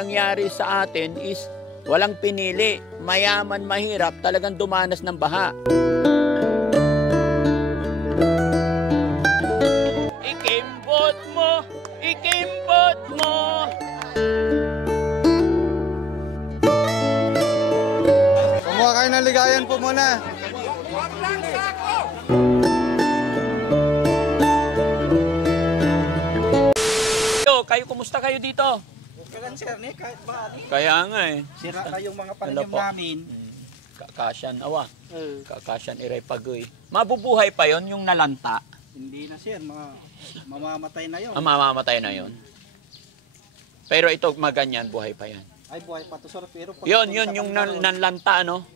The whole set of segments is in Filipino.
nangyari sa atin is walang pinili. Mayaman, mahirap, talagang dumanas ng baha. Ikimbot mo, ikimbot mo. Kumuha kayo ng ligayan po muna. Kayo, kumusta kayo dito? Kagan sir, kahit ba? Kaya nga eh. Sira kayong mga pananim namin. Kakasyan, kakasyan iray pagoy. Mabubuhay pa yon yung nalanta? Hindi na sir, mamamatay na yon. Mamamatay na yon. Pero ito maganyan, buhay pa yan. Ay, buhay pa to sir, pero yun yung nalanta, no?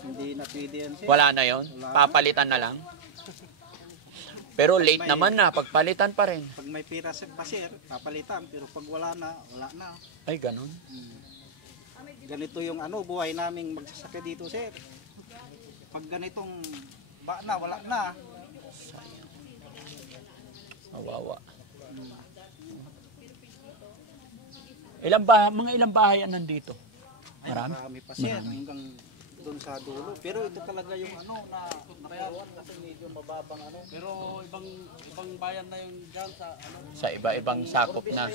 Hindi na pwede yan sir. Wala na yon? Papalitan na lang? Pero late naman na, pagpalitan pa rin. Pag may pira pa sir, papalitan. Pero pag wala na, wala na. Ay, ganun. Ganito yung buhay naming magsasaka dito sir. Pag ganitong ba na, wala na. Sayang. Awawa. Mga ilang bahay ang nandito? Marami? Marami pa sir, hanggang doon sa dulo. Pero ito talaga yung na nakawan kasi medyo mababang Pero ibang bayan na yung dyan sa iba-ibang sakop na.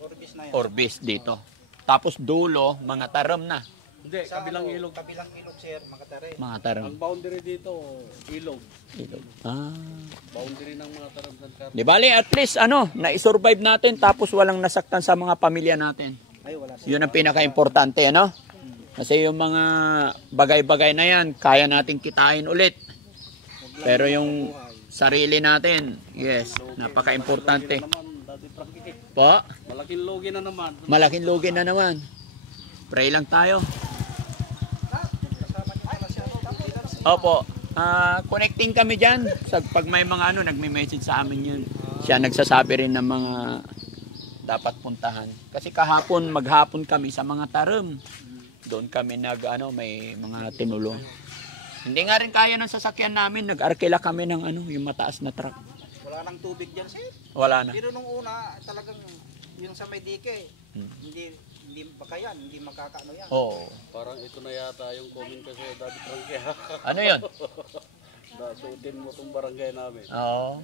Orbis na yan. Orbis dito. Tapos dulo, mga taram na. Hindi, kabilang ilog. Kabilang ilog sir, mga tare. Mga taram. Ang boundary dito, ilog. Ilog. Boundary ng mga taram. Di bali, at least na-survive natin tapos walang nasaktan sa mga pamilya natin. Ay, wala sir. Yun ang pinaka-importante, Kasi yung mga bagay-bagay na yan, kaya nating kitain ulit. Pero yung sarili natin, yes, napaka-importante. Po? Malaking lugi na naman. Malaking lugi na naman. Pray lang tayo. Opo. Connecting kami dyan. Pag may mga nagme-message sa amin yun. Siya nagsasabi rin ng mga dapat puntahan. Kasi kahapon, maghapon kami sa mga tarum. Doon kami may mga tinulong. Hindi nga rin kaya ng sasakyan namin. Nag-arkila kami ng yung mataas na truck. Wala nang tubig dyan, sir. Wala na. Pero nung una, talagang yung sa may dike, hindi baka yan, hindi makakaano yan. Oo. Parang ito na yata yung comment kasi Daddy Frankie. Ano yun? Dasutin mo itong barangay namin. Oo.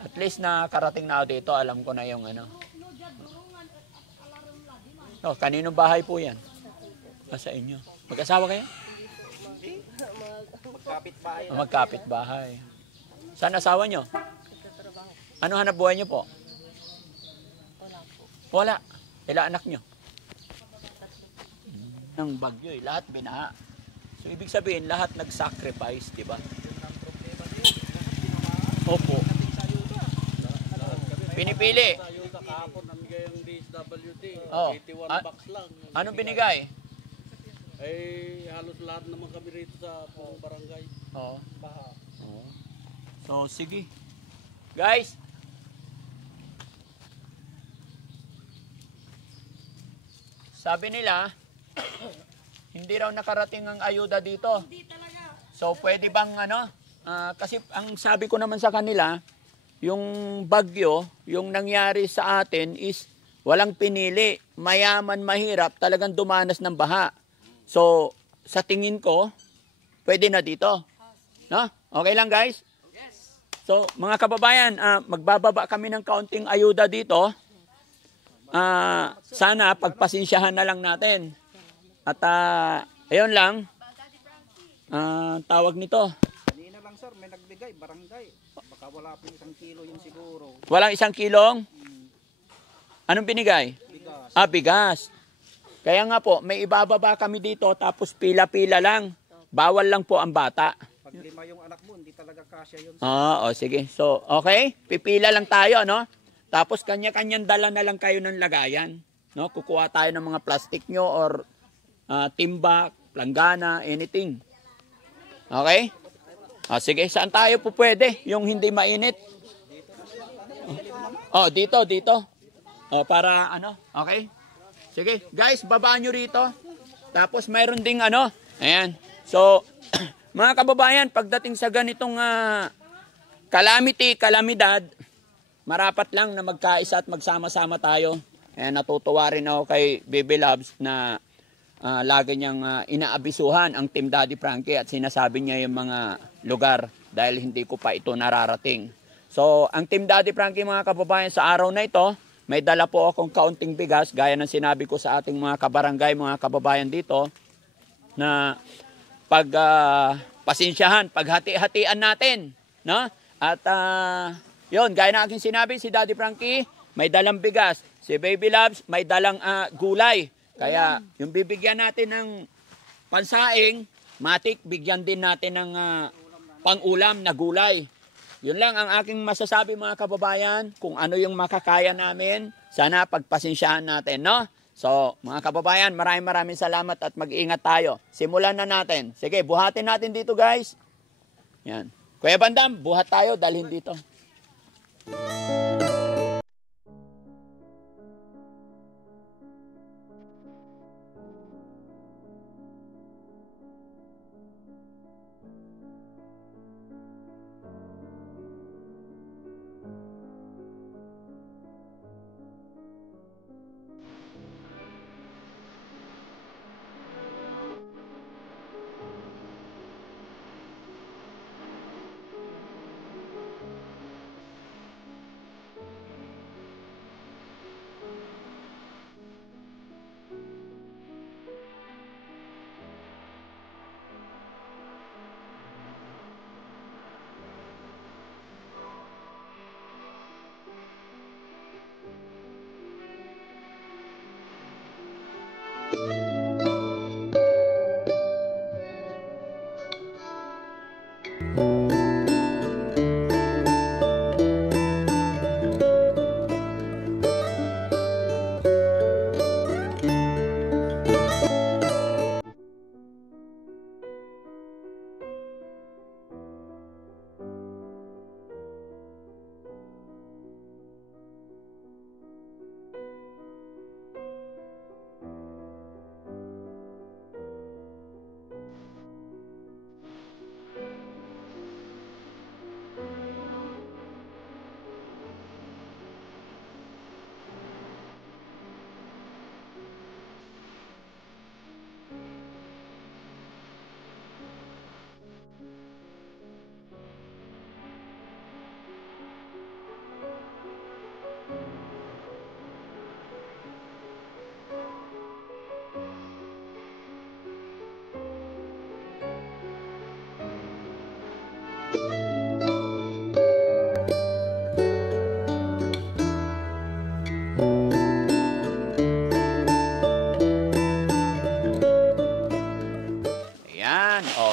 At least nakarating na ako dito, alam ko na yung kaninong bahay po yan? Sa inyo. Mag-asawa kayo? Magkapit-bahay. Magkapit-bahay. Saan asawa nyo? Ano hanap buhay nyo po? Wala po. Wala. Ilang anak nyo? Ang bagyo lahat binaha. So ibig sabihin, lahat nag-sacrifice, di ba? Opo. Pinipili. Kahapon namigay ang DSWD. Oh. 81 bucks lang. Anong binigay? Halos lahat naman kami rito sa barangay. Oo. So sige. Guys. Sabi nila, hindi raw nakarating ang ayuda dito. Hindi talaga. So pwede bang kasi ang sabi ko naman sa kanila, yung bagyo, yung nangyari sa atin is walang pinili. Mayaman, mahirap, talagang dumanas ng baha. So, sa tingin ko, pwede na dito. No? Okay lang guys? Yes. So, mga kababayan, magbababa kami ng kaunting ayuda dito. Sana pagpasensyahan na lang natin. At ayun lang, tawag nito. Kanina lang sir, may nagbigay, barangay. Baka wala pong 1 kilo yun siguro. Walang 1 kilong? Anong binigay? Bigas. Bigas. Kaya nga po, may ibababa kami dito tapos pila-pila lang. Bawal lang po ang bata. Pag 5 yung anak mo, hindi talaga kasya yun. Sige. So, okay? Pipila lang tayo, no? Tapos kanya-kanyang dala na lang kayo ng lagayan. No? Kukuha tayo ng mga plastic nyo or timba, planggana, anything. Okay? Sige, saan tayo po pwede? Yung hindi mainit? Dito. Para okay? Sige, guys, babaan nyo rito. Tapos mayroon ding ayan. So, mga kababayan, pagdating sa ganitong kalamidad, marapat lang na magkaisa at magsama-sama tayo. Kaya natutuwa rin ako kay Baby Loves na lagi niyang inaabisuhan ang Team Daddy Frankie at sinasabi niya yung mga lugar dahil hindi ko pa ito nararating. So, ang Team Daddy Frankie mga kababayan sa araw na ito, may dala po akong kaunting bigas gaya ng sinabi ko sa ating mga kabarangay, mga kababayan dito na pasensyahan, paghati-hatian natin, no? At yun, gaya na aking sinabi, si Daddy Frankie may dalang bigas, si Baby Loves may dalang gulay. Kaya yung bibigyan natin ng pansaing, matik, bigyan din natin ng pang-ulam na gulay. Yun lang ang aking masasabi mga kababayan, kung ano yung makakaya namin, sana pagpasensyahan natin, no? So, mga kababayan, maraming salamat at mag-iingat tayo. Simulan na natin. Sige, buhatin natin dito guys. Yan. Kuya Bandam, buhat tayo, dalhin dito.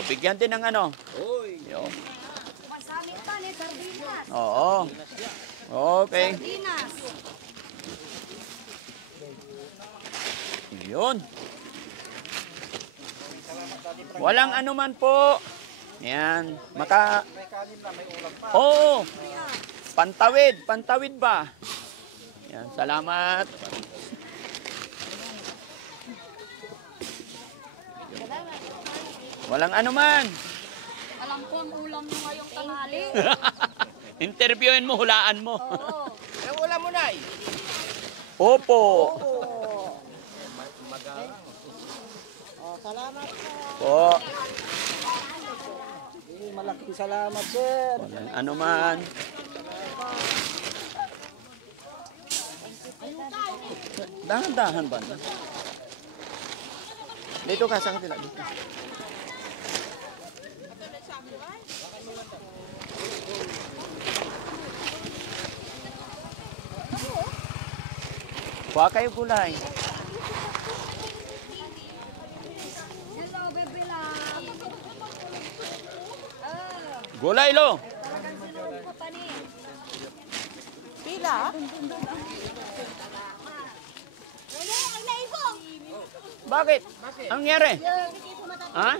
Bigyan din ng ano. Uy. Yun. Masamit pa ni sardinas. Oo. Okay. Sardinas. Yun. Walang anuman po. Yan. May kanin na, may ulam pa. Oo. Pantawid. Pantawid ba? Yan. Salamat. Walang anuman. Alam ko ang ulam mo ngayong tanghali. Interviewin mo, hulaan mo. Oo. Anong ulam mo, Nay? Opo. Salamat Po. malaking salamat, sir. Walang anuman. Dahan-dahan ba? Dito ka, sa kanila. Dito. Kuha kayo gulay. Hello, baby love. Gulay, lo. Talagang sinuod ko pa ni. Pila? Bakit? Ang nangyari? Ha?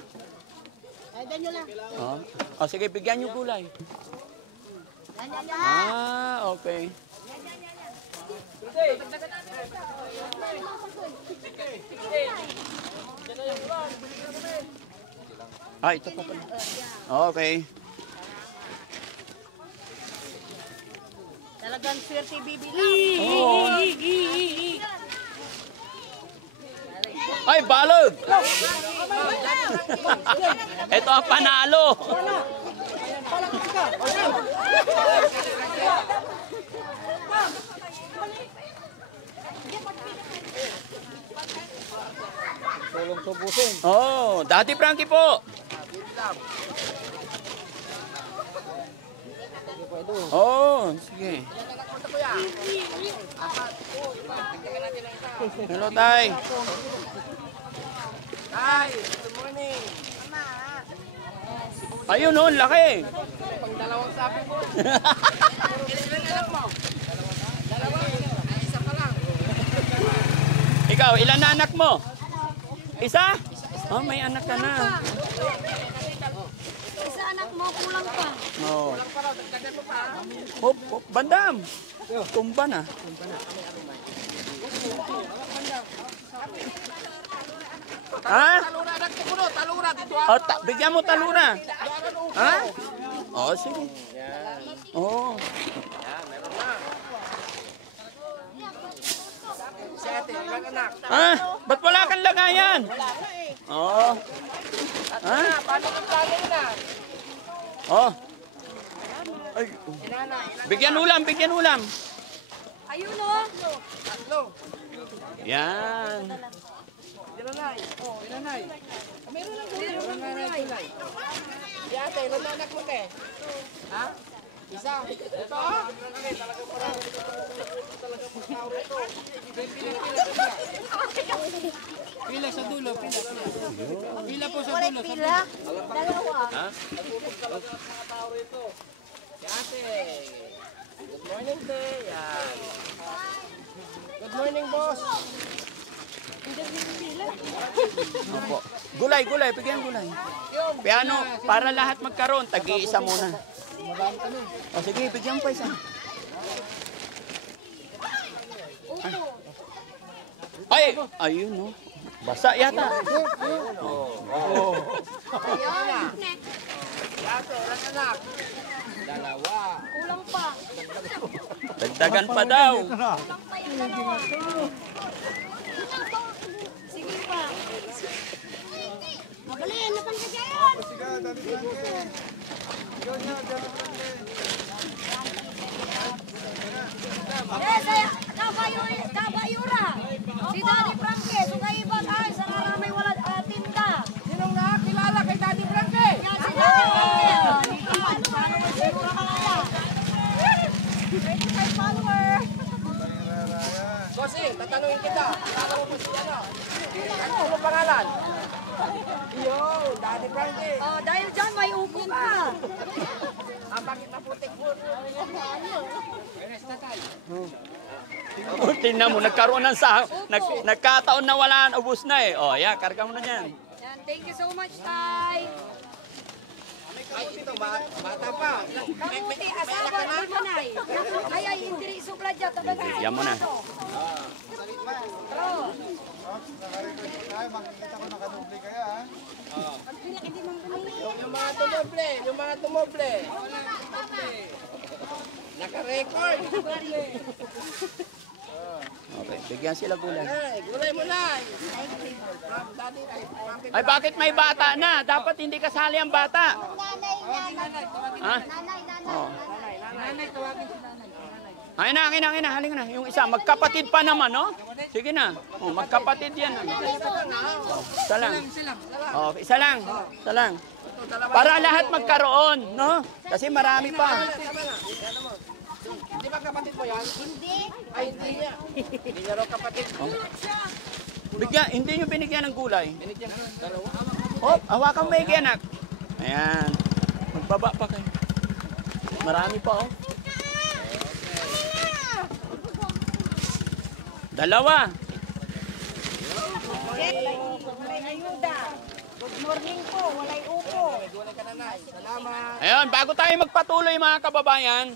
Ay, danyo lang. Oh. Oh, sige, bigyan niyo gulay. Ah, okay. Ah, ito pa pala. Okay. Talagang swerte bibi lang. Oo. Ay, balog! Ito ang panalo. Tulong tubusin. Oh, Daddy Frankie po. Oh, sige. Hello, Tay. Hi, good morning. Ayun, oh, laki. Pang dalawang sabi ko. Ilan anak mo? Dalawa? Isa pa lang. Ikaw, ilan na anak mo? Isa? Oh, may anak ka na. Isa anak mo, kulang pa. Oh. Hop, hop, bandam. Tumba na. Ha? Talura, anak ko no, talura dito. Oh, bigyan mo talura. Ha? Oh, sige. Oh. Si ate, ilang anak? Ha? Ba't wala kang lagayan? Oh. Ha? Paano ang plano na? Oh. Ay. Bigyan ulam, bigyan ulam. Ayun o. Tatlo. Yan. Ilanay. Oh, ilanay. Meron lang gulay. Si ate, ilan na anak mo te? Ha? Isa. Ito ah. Talaga parang talaga pagkao ito. Pila sa dulo, pila. Pila po sa dulo. Pila. Dalawa. Ha? Si ate. Good morning, te. Yan. Good morning, boss. Opo. Gulay, gulay, bigyan gulay. Piano, para lahat magkaroon, tag-iisa muna. O sige, bigyan pa isa. Ay, ayun no. Basa yata. Ayun. Si ate, ilan anak? Dalawa. Kulang pa. Dagdagan pa daw. Kulang pa yung dalawa. Sige pa. Mabalin, napan ka dyan. Sige, Daddy Frankie. Yun nga, Daddy Frankie. Yes, kabayura. Si Daddy Frankie, sugay iba tayo sa karamay wala tinda. Sinong nakakilala kay Daddy Frankie? Yan si Daddy Frankie. Followers, siguro ka kaya. 25 followers. Bossing, tatanungin kita. Akala mo po siya na. Ano mo pangalan? Yo, Daddy Frankie. Oh, dahil dyan may upo ka. Bakit naputik mo? Oh, tingnan mo, nagkaroon ng nagkataon na wala, ubos na eh. Oh, yeah, karga mo na yan. Yan, thank you so much, Tay. Ay, ito, bata pa. Kamuti, asawa, di mo na eh. Ay, hindi isukla dyan. Yan mo na. Ay, makikita ko nakadoble kaya ha. Yung mga tumoble. Naka-record. Okay, bigyan sila gulay. Ay, gulay mo na. Daddy Frankie. Ay, bakit may bata na? Dapat hindi kasali ang bata. Ha? Oh. Nanay, tawagin si nanay. Ay na, halika na. Yung isa, magkapatid pa naman, no? Sige na. Oh, magkapatid yan. Ano? Isa lang. Oh, isa lang. Isa lang. Para lahat magkaroon, no? Kasi marami pa. Hindi ba kapatid mo yan? Hindi. Ay, hindi niya. Hindi niya raw kapatid. Bigyan, hindi nyo binigyan ng gulay. Binigyan ko ng dalawa. Oh, hawakan mo yung anak. Ayan. Magbaba pa kayo. Marami pa, oh. Dalawa. Walay ayuda. Good morning po, walay upo. Gulay ka nanay. Salamat. Ayun, bago tayo magpatuloy mga kababayan,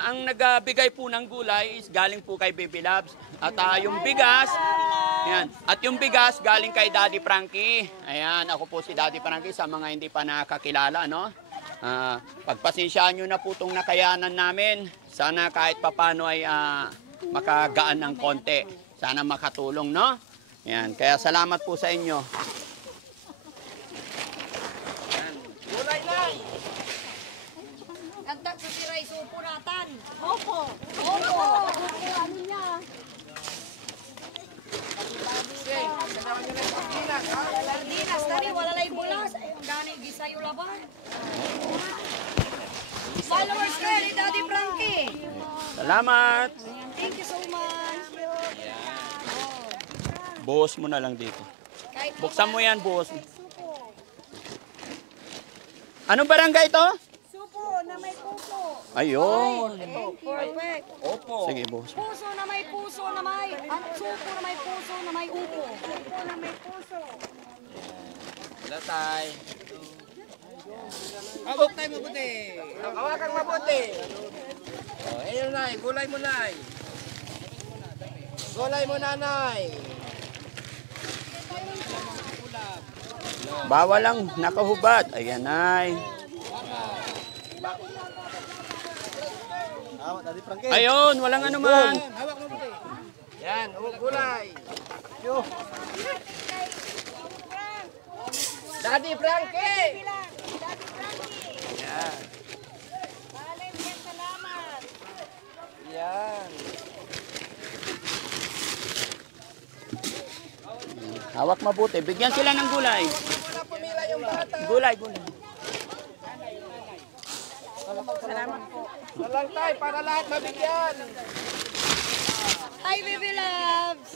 ang nagbigay po ng gulay is galing po kay Baby Labs. At yung bigas, ayan. At yung bigas galing kay Daddy Frankie. Ayan, ako po si Daddy Frankie sa mga hindi pa nakakilala, no? Pagpasensyaan nyo na po itong nakayanan namin. Sana kahit papano ay makagaan ng konti. Sana makatulong, no? Yan. Kaya salamat po sa inyo. Gulay na. Nagdag sa siray supo natan. Opo. Opo. Ano niya? Sige, sanawan nyo na yung pagkilas, ha? Sardinas tani wala lay bulas. Ay, ang gani gisayo laban. Followers ko ni Daddy Frankie. Salamat. Thank you so much. Buhos mo na lang dito. Kahit Buksan mo yan, buhos. Anong barangay ito? Supo na may puso. Ayun. perfect. Opo. Sige, buhos. Puso na may puso na may supo na may puso na may upo. Supo na may puso. Latay. Abok tayo mabuti. Hawakan mabuti. Oh, ayun na, gulay mo na. Gulay mo nanay. Bawal lang nakahubad. Ayan ay. Ayun, walang anuman. Hawak mabuti. Yan, gulay. Daddy Frankie. Yan. Salamat. Yan. Hawak mabuti. Bigyan sila ng gulay. Wala pumila yung bata. Gulay, gulay. Walang tayo para lahat mabigyan. Hi, baby loves.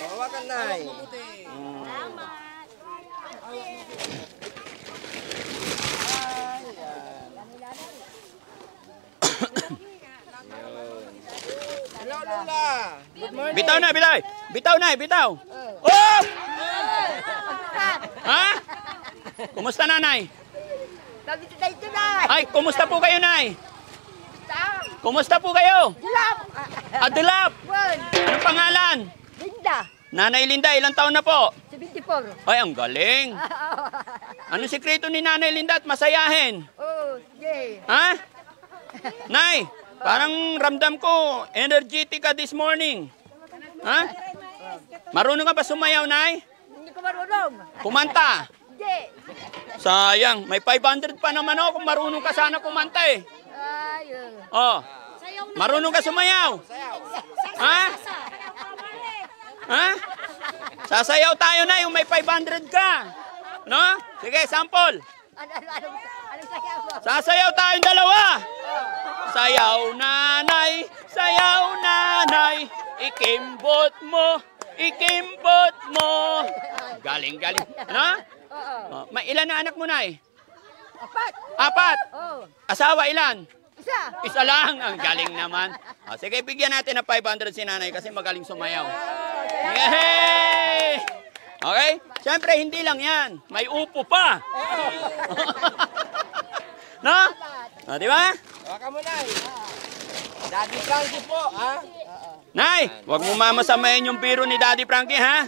Hawakan nay. Hello, Lola. Good morning. Bitaw na, bitaw. Bitaw na, bitaw. Oh! Ha? Kumusta nanay? Dito na. Ay, kumusta po kayo, nay? Kumusta po kayo? Dilap. Adilap. Juan. Anong pangalan? Linda. Nanay Linda, ilang taon na po? 74. Ay, ang galing. Anong sikreto ni Nanay Linda at masayahin? Oh, yay. Ha? Nay, parang ramdam ko, energetic ka this morning. Ha? Marunong ka ba sumayaw, Nay? Hindi ko marunong. Kumanta. Hindi. Sayang, may 500 pa naman ako kung marunong ka sana kumanta eh. Ayun. Oh, marunong ka sumayaw? Ha? Ha? Sasayaw tayo na yung may 500 ka. No? Sige, sample. Anong kaya mo? Sasayaw tayong dalawa. Sayaw nanay, ikimbot mo, ikimbot mo. Galing, galing. Ano? Oo. Ilan na anak mo, Nay? 4. Apat. Oh. Asawa ilan? Isa. Isa lang. Ang galing naman. Sige, bigyan natin ng 500 si Nanay kasi magaling sumayaw. Yay! Okay? Siyempre, hindi lang yan. May upo pa. No? Di ba? Hawakan mo, nay. Daddy Frankie po, ha? Nay, huwag mo mamasamayin yung biro ni Daddy Frankie, ha?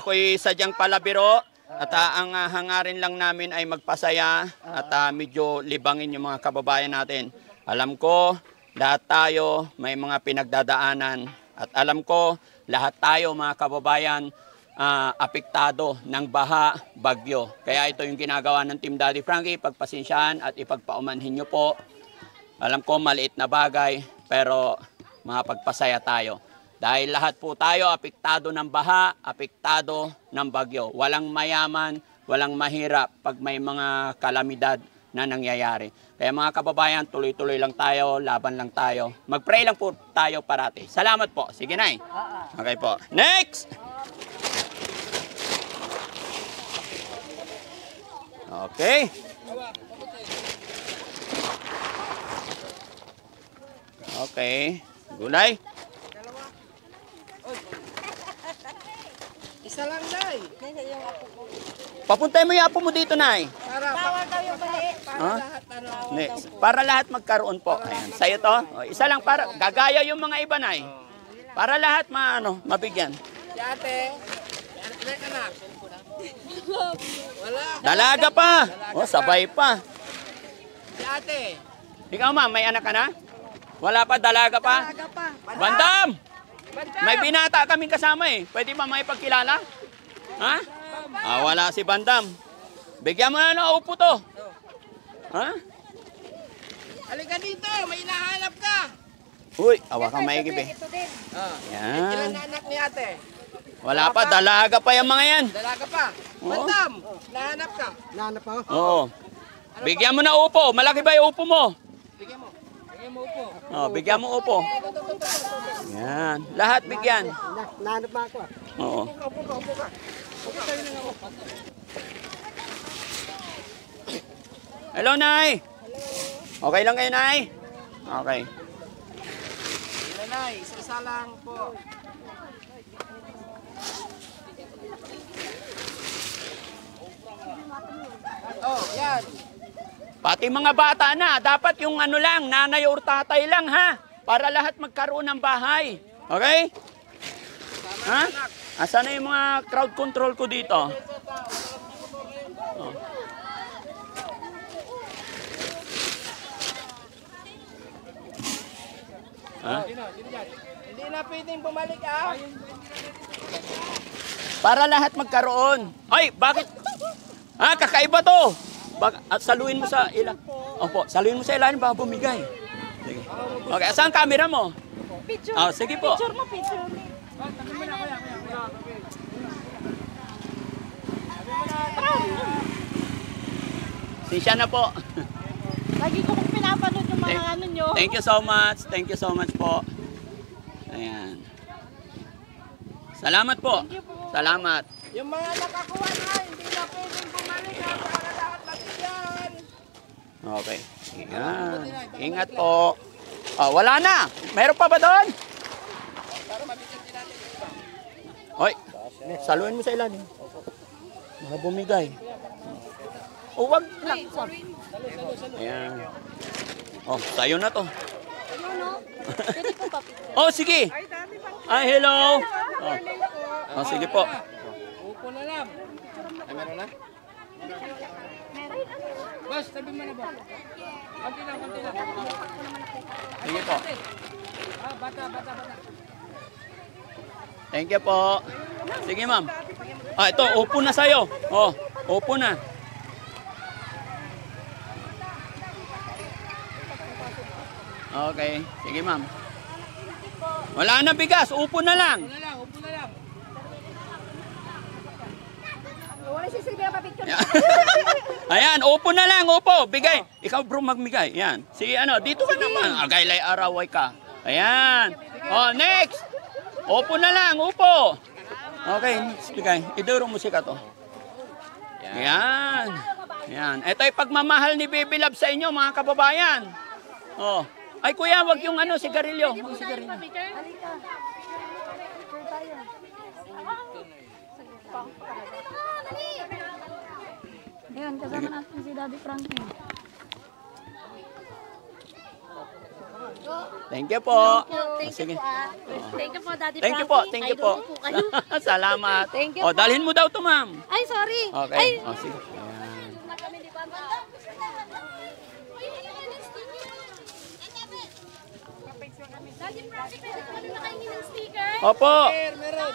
Ako'y sadyang palabiro at ang hangarin lang namin ay magpasaya at medyo libangin yung mga kababayan natin. Alam ko, lahat tayo may mga pinagdadaanan at alam ko, lahat tayo mga kababayan apektado ng baha, bagyo. Kaya ito yung ginagawa ng Team Daddy Frankie, pagpasensyahan at ipagpaumanhin nyo po. Alam ko, maliit na bagay, pero makapagpasaya tayo. Dahil lahat po tayo apektado ng baha, apektado ng bagyo. Walang mayaman, walang mahirap pag may mga kalamidad na nangyayari. Kaya mga kababayan, tuloy-tuloy lang tayo, laban lang tayo. Mag-pray lang po tayo parati. Salamat po. Sige, Nay. Okay po. Next! Okay. Okay. Gulay. Isa lang, nay. Papuntay mo yung apo mo dito, Nay. Bawal daw yung maliit. Huh? Next. Para lahat magkaroon po. Ayan. Sa'yo to. O, isa lang para gagaya yung mga iba, Nay. Para lahat mabigyan. Si ate. Ilan anak? Wala. Dalaga pa. Oh, sabay pa. Si ate. Ikaw ma'am, may anak ka na? Wala pa, dalaga pa? Aga pa. Bandam! Bandam! May binata kaming kasama eh. Pwede ba may pagkilala? Ha? Ah, wala si Bandam. Bigyan mo na ng upo to. Ha? Halika dito, may hinahanap ka. Uy, awa ka maigib eh. Ito din. Ah. Yan. Ilan na anak ni ate? Wala pa, dalaga pa yung mga yan. Dalaga pa. Bandam, nahanap ka. Nahanap ako. Oo. Bigyan mo na upo. Malaki ba yung upo mo? Bigyan mo. Bigyan mo upo. Oh, bigyan mo upo. Yan. Lahat bigyan. Nahanap pa ako. Oo. Upo ka, upo ka. Hello, Nay. Okay lang kayo, Nay? Okay. Nanay, isa-isa lang po. Oh, yan. Pati mga bata na, dapat yung ano lang, nanay or tatay lang ha. Para lahat magkaroon ng bahay. Okay? Ha? Asan na yung mga crowd control ko dito? Oh. Ha? Hindi na pwedeng bumalik ah. Para lahat magkaroon. Ay, bakit? Ah, kakaiba to. At saluin mo sa ilan. Opo, saluin mo sa ilan ba bumigay. Sige. Okay, saan camera mo? Picture. Ah, sige po. Picture mo, picture. Siya na po. Lagi ko pong pinapanood yung mga ano nyo. Thank you so much. Thank you so much po. Ayan. Salamat po. Salamat. Yung mga nakakuha na, hindi na pwedeng bumalik ah. Para lahat mabigyan. Okay. Ayan. Ingat po. Oh, wala na. Meron pa ba doon? Para mabigyan din natin yung iba. Hoy, saluin mo sa ilalim. Mga bumigay. O, wag lang. Ayan. Oh, tayo na to. Pwede po ba picture? Oh, sige. Ay, hello. Oh, oh sige po. Upo na lang. Ay, meron na? Boss, tabi mo na ba? Konti lang, konti lang. Sige po. Ah, bata. Thank you po. Sige, ma'am. Ah, ito, upo na sa'yo. Oh, upo na. Okay. Sige, ma'am. Wala na bigas. Upo na lang. Upo na lang. Wala si Silvia pa picture. Ayan, upo na lang, upo. Bigay. Ikaw, bro, magmigay. Yan. Si ano, dito ka naman. Agaylay araway ka. Ayan. Oh, next. Upo na lang, upo. Okay, next, bigay. Iduro mo si Kato. Yan. Yan. Ito ay pagmamahal ni Baby Love sa inyo, mga kababayan. Oh. Ay, kuya, wag yung ano, sigarilyo. Yung sigarilyo. Halika. Picture tayo. Ayan, kasama natin si Daddy Frankie. Thank you po. Thank Sige. you po ah. Thank you po, Daddy Thank you po, Frankie. thank you Idol po. ko kayo. Salamat. Thank you Oh, po. dalhin mo daw to, ma'am. Ay, sorry. Okay. Ay, Oh, sige. Ayan. na kami di ba? Daddy Frankie, pwede ko kami makahingi ng sticker? Opo. Meron.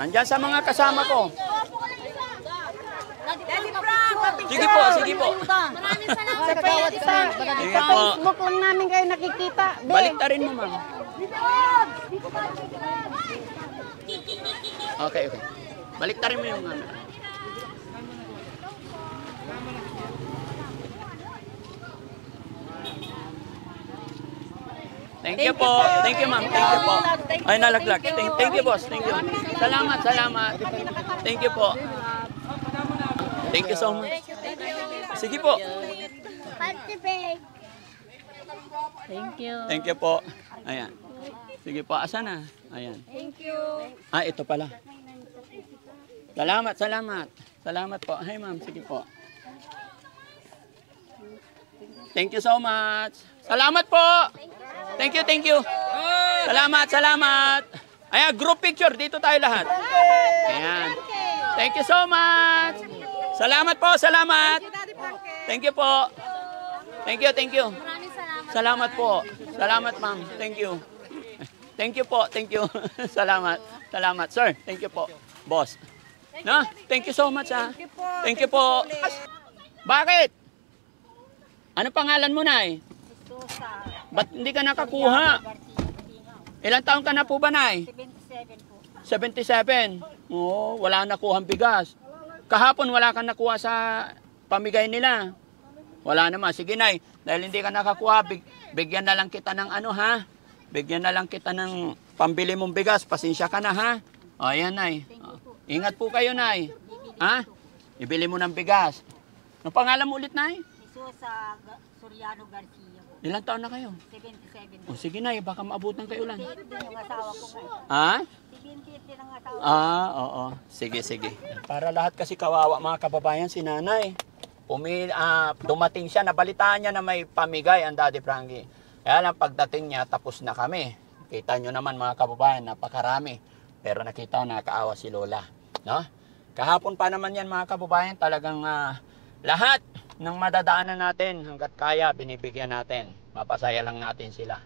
Andyan sa mga kasama ko. Daddy Frankie, Sige po, sige po. maraming salamat. Sa bawat isa. Sige Sa po. Facebook lang namin kayo nakikita. Be. Baliktarin mo, ma'am. Okay, okay. Baliktarin mo yung ano. Thank you po. Thank you, ma'am. Thank you po. Ay, nalaglag. Thank you, boss. Thank you. Salamat, salamat. Thank you po. Thank you so much. Sige po. Thank you. Thank you po. Ayan. Sige po. Asa na? Ayan. Thank you. Ah, ito pala. Salamat, salamat. Salamat po. Hi, ma'am. Sige po. Thank you so much. Salamat po. Thank you, thank you. Salamat, salamat. Ayan, group picture. Dito tayo lahat. Ayan. Thank you so much. Salamat po, salamat. Thank you po. Thank you, thank you. Salamat po. Salamat, ma'am. Thank you. Thank you po, thank you. Salamat. Salamat, sir. Thank you po. Boss. No? Thank you so much, ha. Thank you po. Bakit? Ano pangalan mo, Nay? Ba't hindi ka nakakuha? Ilang taon ka na po ba, Nay? 77 po. 77. Oo, wala nakuhang bigas. Kahapon wala kang nakuha sa pamigay nila. Wala naman. Sige, Nay. Dahil hindi ka nakakuha, bigyan na lang kita ng ano, ha? Bigyan na lang kita ng pambili mong bigas. Pasensya ka na, ha? O, ayan, Nay. Ingat po kayo, Nay. Ha? Ibili mo ng bigas. Ano pangalan mo ulit, Nay? Isusa Soriano Garcia po. Ilang taon na kayo? 77 O, po. sige, Nay. Baka maabutan kayo lang. 78 din yung asawa ko ngayon. Ha? 78 din ang asawa ko. Oo. Sige, sige. Para lahat kasi kawawa mga kababayan si Nanay. Dumating siya, nabalitaan niya na may pamigay ang Daddy Frankie. Kaya lang pagdating niya, tapos na kami. Kita nyo naman mga kababayan, napakarami. Pero nakita ko nakakaawa si Lola. No? Kahapon pa naman yan mga kababayan, talagang lahat ng madadaanan natin hanggat kaya, binibigyan natin. Mapasaya lang natin sila.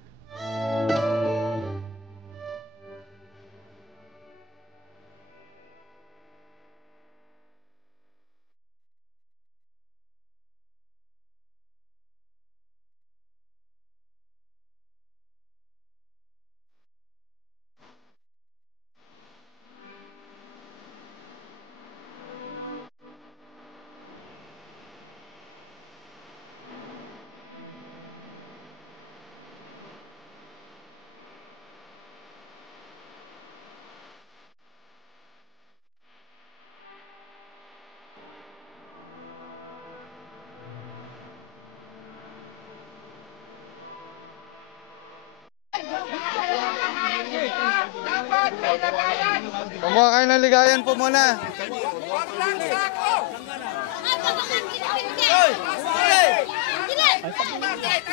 Kumuha kayo ng ligayan po muna.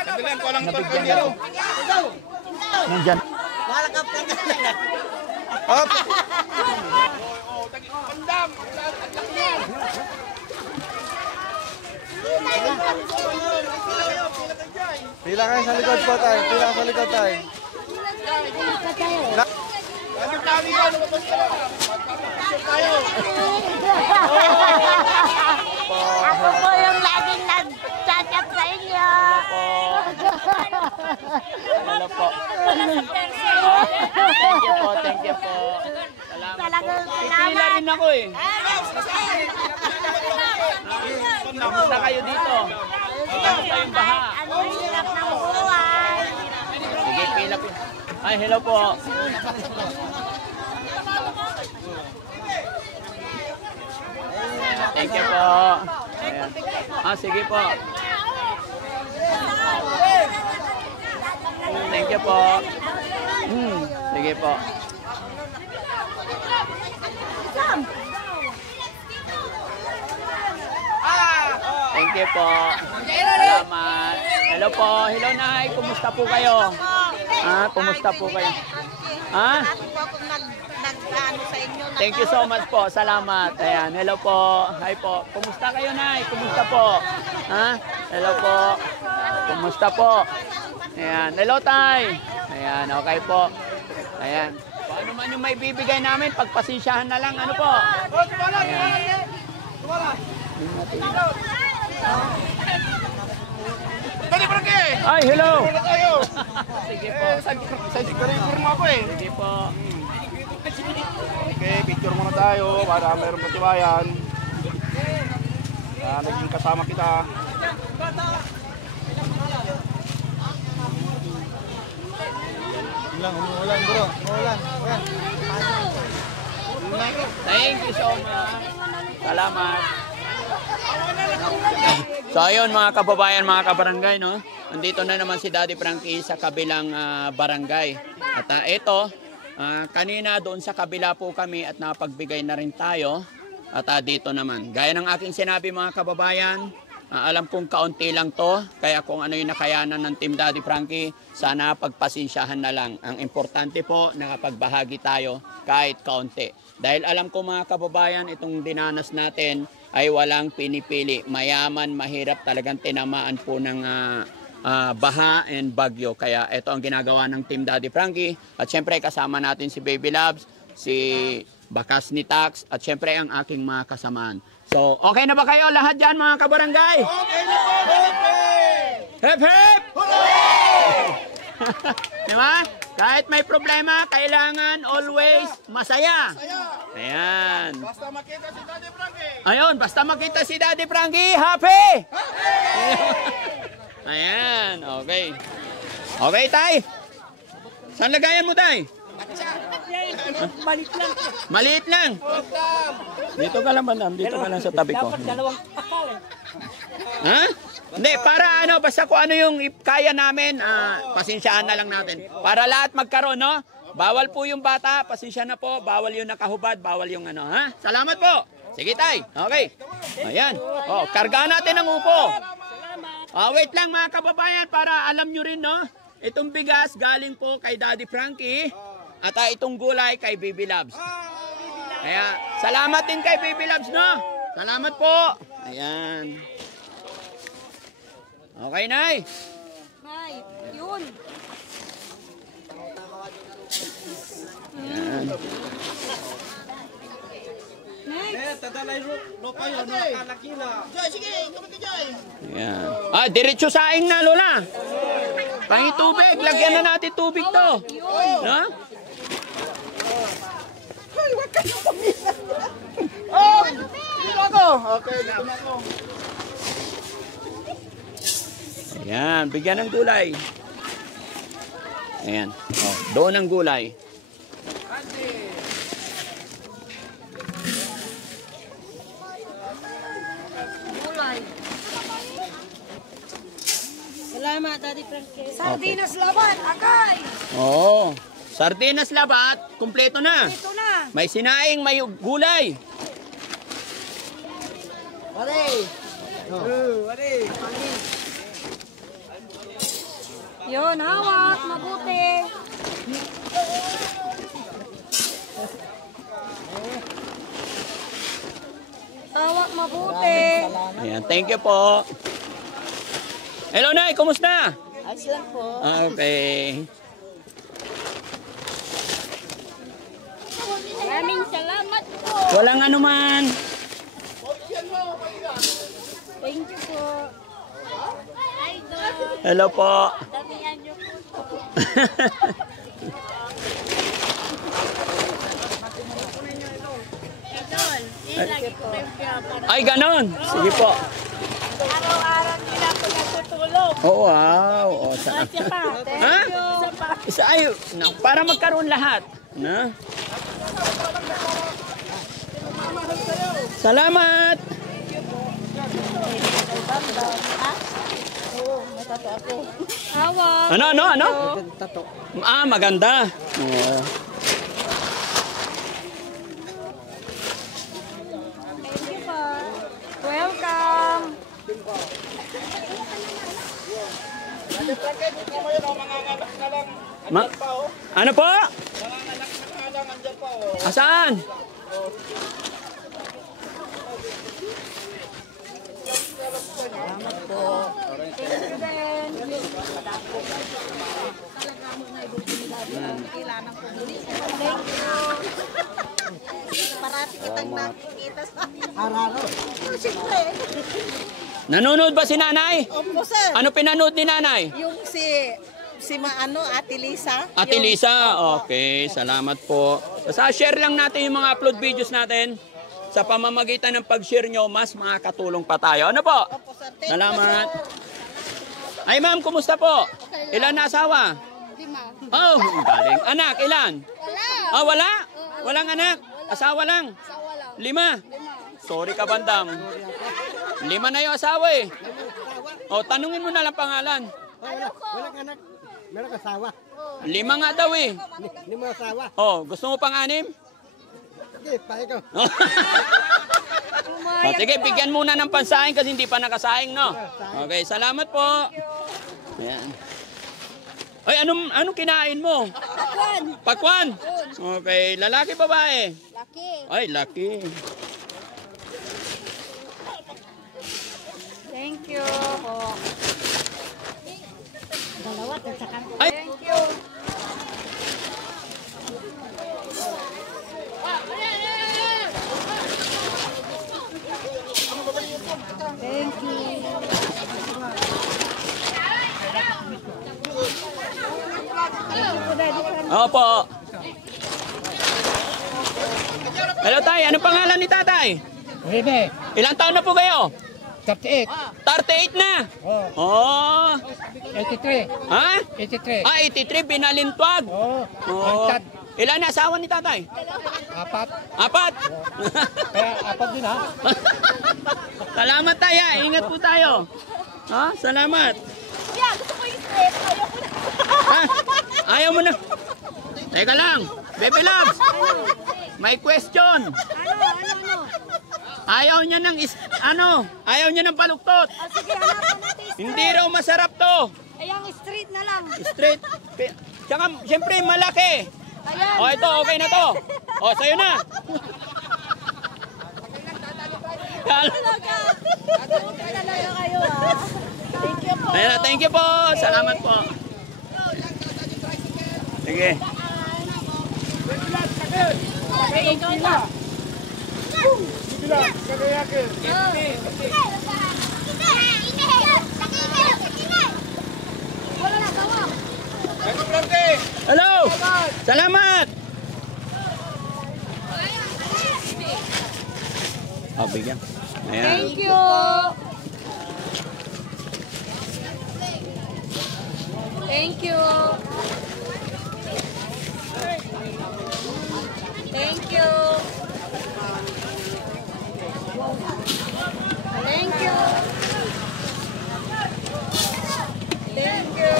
Kabilang ko lang Nabigyan ako. Nandyan. Up! Pila kayo sa likod po tayo. Pila sa likod tayo. Ako po yung laging nag-chat sa inyo. Hello po. Thank you po, thank you po. Salamat po. Talagang Pipila rin ako eh. Kamusta kayo dito? Kamusta yung baha? Ano yung hirap ng buhay? Sige, pila po. Ay, hello po. Thank you po. Ayan. Sige po. Thank you po. Sige po. Thank you po. Salamat. Hello po. Hello, Nay. Kumusta po kayo? Kumusta po kayo? Ako po akong nag-ano sa inyo. Thank you so much po. Salamat. Ayan. Hello po. Hi po. Kumusta kayo, Nay? Kumusta po? Hello po. Kumusta po? Ayan. Hello, Tay. Ayan. Okay po. Ayan. Kung ano man yung may bibigay namin, pagpasensyahan na lang. Ano po? Ayan. Ay, hello. Sige po. Sa sigurado mo ako eh. Sige po. Okay, picture muna tayo para meron patibayan. Naging kasama kita. Umuulan bro. Umuulan. Thank you so much. Salamat. So ayun mga kababayan, mga kabarangay, no? Nandito na naman si Daddy Frankie sa kabilang barangay. At ito, kanina doon sa kabila po kami at napagbigay na rin tayo. At dito naman, gaya ng aking sinabi mga kababayan, Alam kong kaunti lang to, kaya kung ano yung nakayanan ng Team Daddy Frankie, sana pagpasensyahan na lang. Ang importante po, nakapagbahagi tayo kahit kaunti. Dahil alam ko mga kababayan, itong dinanas natin ay walang pinipili. Mayaman, mahirap, talagang tinamaan po ng baha and bagyo. Kaya ito ang ginagawa ng Team Daddy Frankie. At syempre kasama natin si Baby Loves, si Bakas ni Tax, at syempre ang aking mga kasamaan. So, okay na ba kayo lahat dyan mga kabarangay? Okay na po! Hep hep! Diba? Kahit may problema, kailangan always masaya. Ayan. Basta makita si Daddy Frankie. Ayun, basta makita si Daddy Frankie, happy! Ayan, okay. Okay, Tay. Saan lagayan mo, Tay? Balik lang. Maliit lang. Dito ka lang, madam. Dito ka lang sa tabi ko. Dapat dalawang akal eh. Ha? Hindi, para ano, basta kung ano yung kaya namin, pasensyaan na lang natin. Para lahat magkaroon, no? Bawal po yung bata, pasensya na po. Bawal yung nakahubad, bawal yung ano, ha? Salamat po. Sige, Tay. Okay. Ayan. Oh, kargaan natin ang upo. Wait lang mga kababayan, para alam nyo rin, no? Itong bigas galing po kay Daddy Frankie. At itong gulay kay Baby Loves. Kaya, salamat din kay Baby Loves, no? Salamat po. Ayan. Okay, Nay. Nay, yun. Ayan. Ayan. Diretso saing na, Lola. Pangit tubig. Lagyan na natin tubig to. No? Okay, dito na ako. Ayan, bigyan ng gulay. Ayan. Oh, doon ang gulay. Gulay. Salamat, Daddy Frankie. Sardinas laban, agay. Oo. Sardinas labat, kumpleto na. Ito na. May sinaing, may gulay. Yun, hawak, mabuti. Hawak, mabuti. Ayan, thank you po. Hello, Nay, kumusta? Ayos lang po. Okay. Maraming salamat po. Walang anuman. Thank you po. Idol. Hello po. Damihan niyo po. Idol, lagi po kayo pinapanood. Ay, ganon. Sige po. Araw-araw nila po nagtutulog. Oh, wow. Oh, sa... Isa pa. Thank Ha? you. Isa pa. Isa ay, para magkaroon lahat. Na? Salamat. Hawak. Ano? Maganda. Oh. Thank you po. Welcome. Ano po? Asaan? Parati kitang nakikita sa Araro. Siyempre. Nanonood ba si nanay? Opo, sir. Ano pinanood ni nanay? Yung si Ate Lisa. Ate Lisa, okay, salamat po. Share lang natin yung mga upload videos natin. Sa pamamagitan ng pag-share nyo, mas makakatulong pa tayo. Ano po? Opo, sir. Thank you, Salamat. sir. Ay ma'am, kumusta po? Ilan na asawa? 5. Oh, galing. Anak, ilan? Wala. Ah, wala? Walang anak? Asawa lang? Sawa lang. 5? Sorry ka, bandam. 5 na yung asawa eh. O, tanungin mo na lang pangalan. Walang anak. Meron asawa. 5 nga daw eh. Hindi mo asawa. Oh, gusto mo pang 6? Sige, pahay ko. Pumayag Sige, ka. bigyan muna ng pansaing kasi hindi pa nakasaing, no? Okay, salamat po. Ayan. Ay, anong kinain mo? Pakwan. Pakwan? Okay, lalaki, babae? Laki. Ay, laki. Thank you. Dalawa, tatsakan. Ay. Thank you. Thank you. Opo. Hello, tay. Ano pangalan ni tatay? Rene, Ilang taon na po kayo? 38. 38 na. Oh, Oh. 83. Ha? 83. Ah, 83, binalintwag. Oh, Oh. baliktad. Ilan na asawa ni tatay? 4. 4. Kaya 4 din ha. Salamat tayo. Ingat po tayo. Ha? Salamat. Yeah, gusto ko yung stress. Ayaw ko na. Ha? Ayaw mo na. Teka lang. Baby Loves. May question. Ano? Ayaw niya ng ayaw niya ng paluktot. Ah, sige, hanapan natin straight. Hindi raw masarap to. Ay, ang straight na lang. Straight. Tsaka, siyempre, malaki. Ayan. O, ito, okay na to. O, sa'yo na. Talaga. Talaga kayo, ah. Thank you po. Ayan, thank you po. Salamat po. Sige. Wala na, gawa. Hello. Salamat. O, bigyan. Ayan. Thank you. Thank you. Thank you. Thank you. Thank you.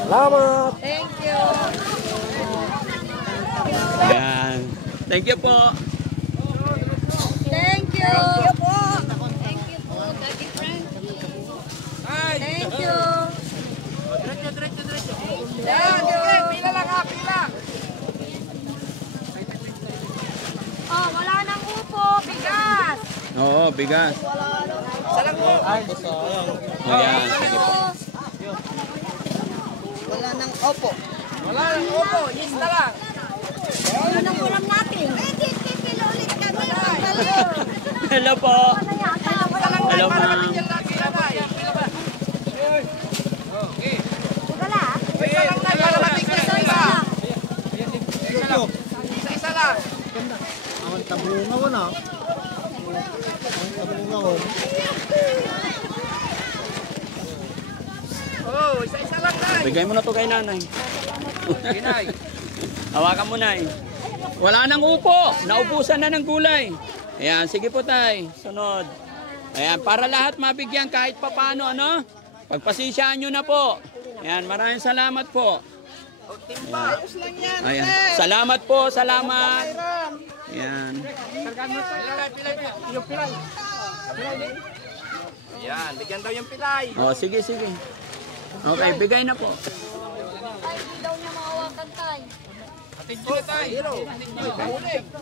Salamat. Thank you. Ayan. Thank you po. Thank you. Thank you po. Thank you po, Daddy Frankie. Thank you. Thank you. Pila lang ha, pila. Oh, wala nang upo, bigas. Oo, bigas. Salang po. Ayan. Sige po. Wala nang opo. Yes na lang. Ano nang ulam natin? Hello po. Hello, ma'am. Wala. Isa lang na, para mabigyan isa. Isa lang. Ang tabunga ko na. Ang tabunga ko. Oh, isa lang na. Bigay mo na to kay nanay. Ginay. Hawakan mo na Wala nang upo. Naubusan na ng gulay. Ayan, sige po tay. Sunod. Ayan, para lahat mabigyan kahit papano, ano? Pagpasensyahan nyo na po. Ayan, maraming salamat po. Ayos lang yan. Ayan. Salamat po, salamat. Ayan. Yung pilay. Ayan, bigyan daw yung pilay. O, sige, sige. Okay, bigay na po. Ay, hindi daw niya mahawakan tayo. Atid ko tayo.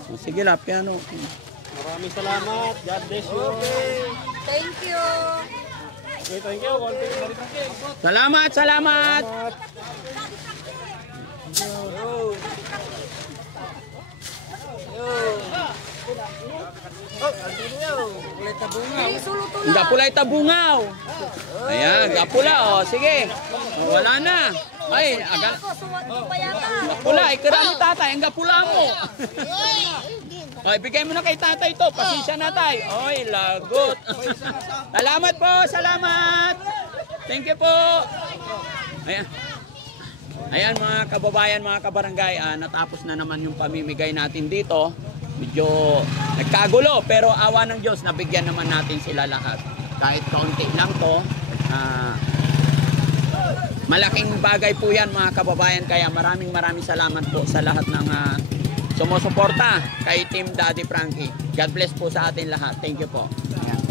O, sige la, piano. Maraming salamat. God bless you. Thank you. Okay, thank you. Salamat, salamat. Ay, sulutulan. Ang gapulay tabungaw. Ayan, gapula. O, sige. O, wala na. Ay, aga. Ako, suwag mo pa yata. Gapula, ikarami tatay. Ang gapula mo. O, ibigay mo na kay tatay to. Pasensya na tay. Oy, lagot. Salamat po, salamat. Thank you po. Ayan. Ayan mga kababayan, mga kabarangay, natapos na naman yung pamimigay natin dito. Medyo nagkagulo, pero awa ng Diyos, nabigyan naman natin sila lahat. Kahit kaunti lang to, malaking bagay po yan mga kababayan. Kaya maraming salamat po sa lahat ng sumusuporta kay Team Daddy Frankie. God bless po sa atin lahat. Thank you po.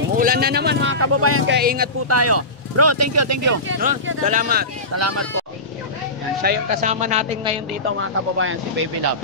Umuulan na naman mga kababayan, kaya ingat po tayo. Bro, thank you. No? Salamat po. Yan, siya yung kasama natin ngayon dito mga kababayan, si Baby Love.